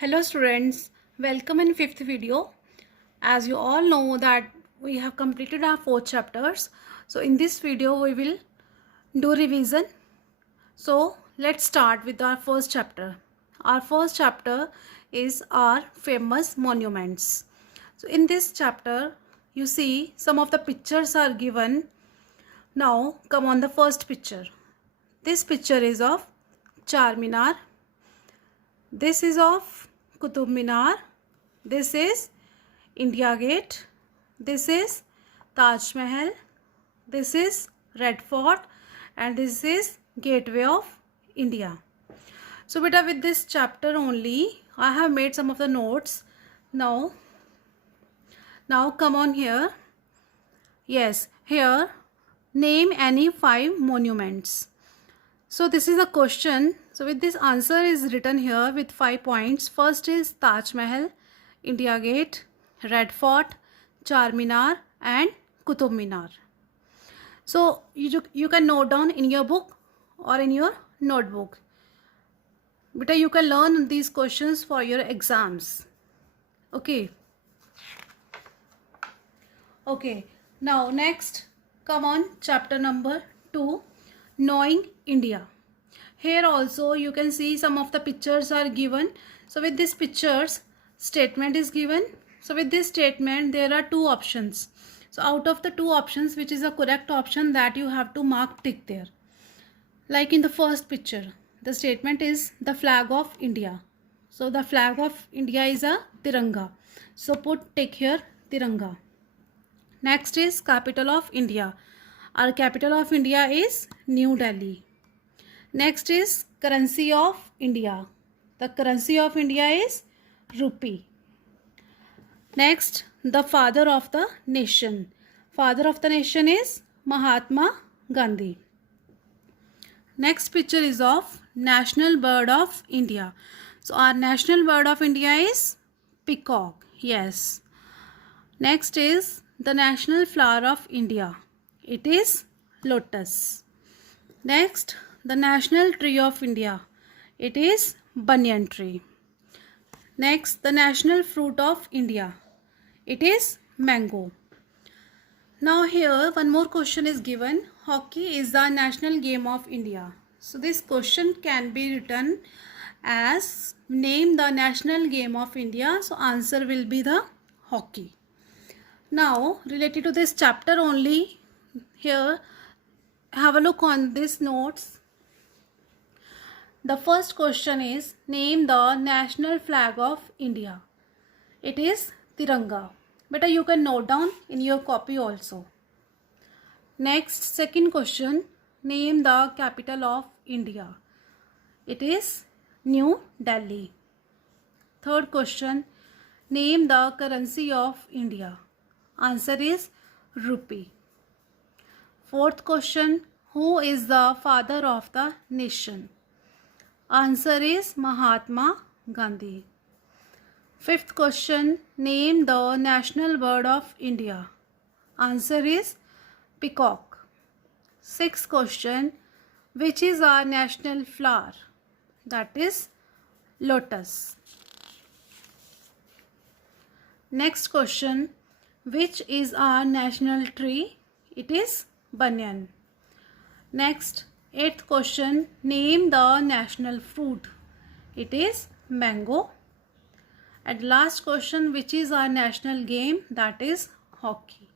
Hello students, welcome in fifth video. As you all know that we have completed our 4 chapters. So in this video we will do revision. So let's start with our first chapter. Our first chapter is our famous monuments. So in this chapter you see some of the pictures are given. Now come on the first picture. This picture is of Charminar. This is of Qutub Minar. This is India Gate. This is Taj Mahal. This is Red Fort. And this is Gateway of India. So beta, with this chapter only I have made some of the notes. Now come on here. Yes, here name any 5 monuments. So this is a question. So with this answer is written here with 5 points. First is Taj Mahal, India Gate, Red Fort, Charminar and Qutub Minar. So you can note down in your book or in your notebook. Beta, you can learn these questions for your exams. Okay. Okay. Now next, come on chapter number 2. Knowing India. Here also you can see some of the pictures are given. So with these pictures statement is given. So with this statement there are 2 options. So out of the 2 options, which is a correct option, that you have to mark tick there. Like in the first picture, the statement is the flag of India. So the flag of India is a Tiranga. So put tick here, Tiranga. Next is capital of India. Our capital of India is New Delhi. Next is currency of India. The currency of India is rupee. Next, the father of the nation. Father of the nation is Mahatma Gandhi. Next picture is of national bird of India. So our national bird of India is peacock. Yes. Next is the national flower of India. It is lotus. Next, the national tree of India. It is banyan tree. Next, the national fruit of India. It is mango. Now here one more question is given. Hockey is the national game of India. So this question can be written as name the national game of India. So answer will be the hockey. Now related to this chapter only, here have a look on these notes. The first question is name the national flag of India. It is Tiranga. Beta, you can note down in your copy also. Next, second question, name the capital of India. It is New Delhi. Third question, name the currency of India. Answer is rupee. Fourth question, who is the father of the nation? Answer is Mahatma Gandhi. Fifth question, name the national bird of India. Answer is peacock. Sixth question, which is our national flower? That is lotus. Next question, which is our national tree? It is banyan. Next, eighth question, name the national fruit. It is mango. And last question, which is our national game? That is hockey.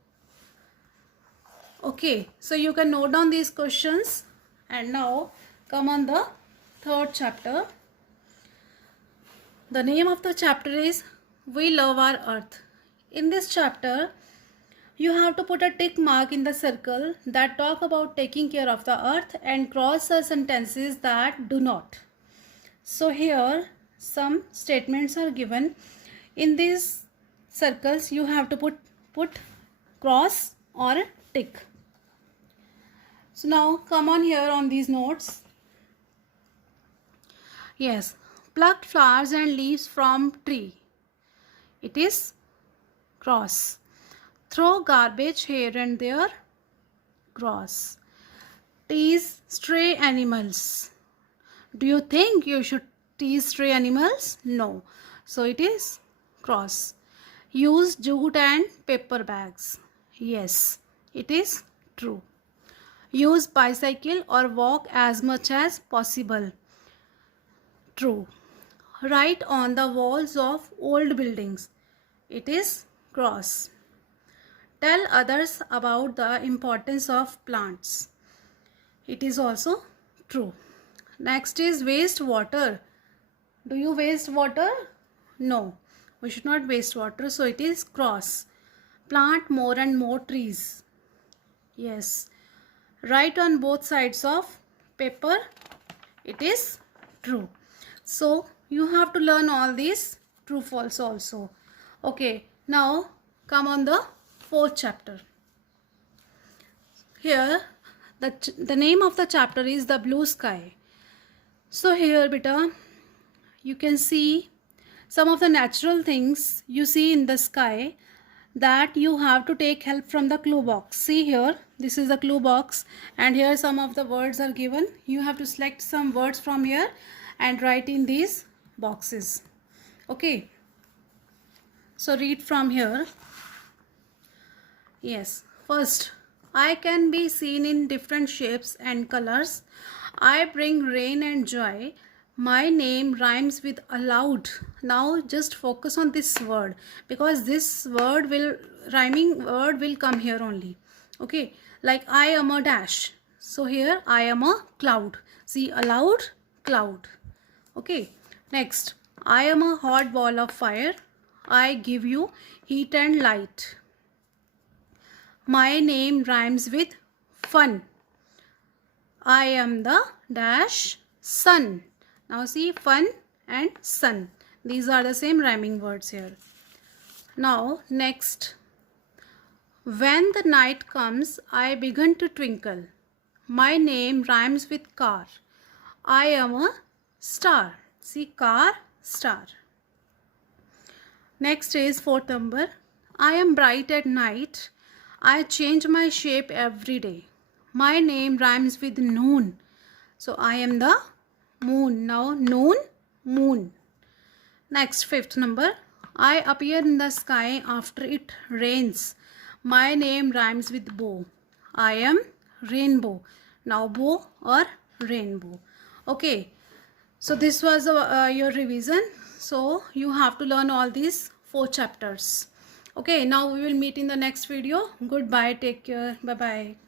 Okay, so you can note down these questions. And now come on the third chapter. The name of the chapter is We Love Our Earth. In this chapter, you have to put a tick mark in the circle that talk about taking care of the earth and cross the sentences that do not. So here some statements are given. In these circles you have to put cross or tick. So now come on here on these notes. Yes, plucked flowers and leaves from tree. It is cross. Throw garbage here and there. Cross. Tease stray animals. Do you think you should tease stray animals? No. So it is cross. Use jute and paper bags? Yes, it is true. Use bicycle or walk as much as possible? True. Write on the walls of old buildings? It is cross. Tell others about the importance of plants? It is also true. Next is waste water. Do you waste water? No, we should not waste water, so it is cross. Plant more and more trees? Yes. Write on both sides of paper? It is true. So you have to learn all these true false also. Okay, now come on the fourth chapter. Here the name of the chapter is the blue sky. So here beta, you can see some of the natural things you see in the sky that you have to take help from the clue box. See here, this is the clue box, and here some of the words are given. You have to select some words from here and write in these boxes. Okay, so read from here. Yes, first, I can be seen in different shapes and colors. I bring rain and joy. My name rhymes with aloud. Now just focus on this word, because this word will, rhyming word will come here only. Okay, like I am a dash. So here I am a cloud. See, aloud, cloud. Okay, next, I am a hot ball of fire. I give you heat and light. My name rhymes with fun. I am the dash sun. Now see, fun and sun. These are the same rhyming words here. Now next. When the night comes, I begin to twinkle. My name rhymes with car. I am a star. See, car, star. Next is fourth number. I am bright at night. I change my shape every day. My name rhymes with noon. So I am the moon. Now noon, moon. Next, fifth number. I appear in the sky after it rains. My name rhymes with bow. I am rainbow. Now bow or rainbow. Okay. So this was your revision. So you have to learn all these 4 chapters. Okay, now we will meet in the next video. Goodbye. Take care. Bye-bye.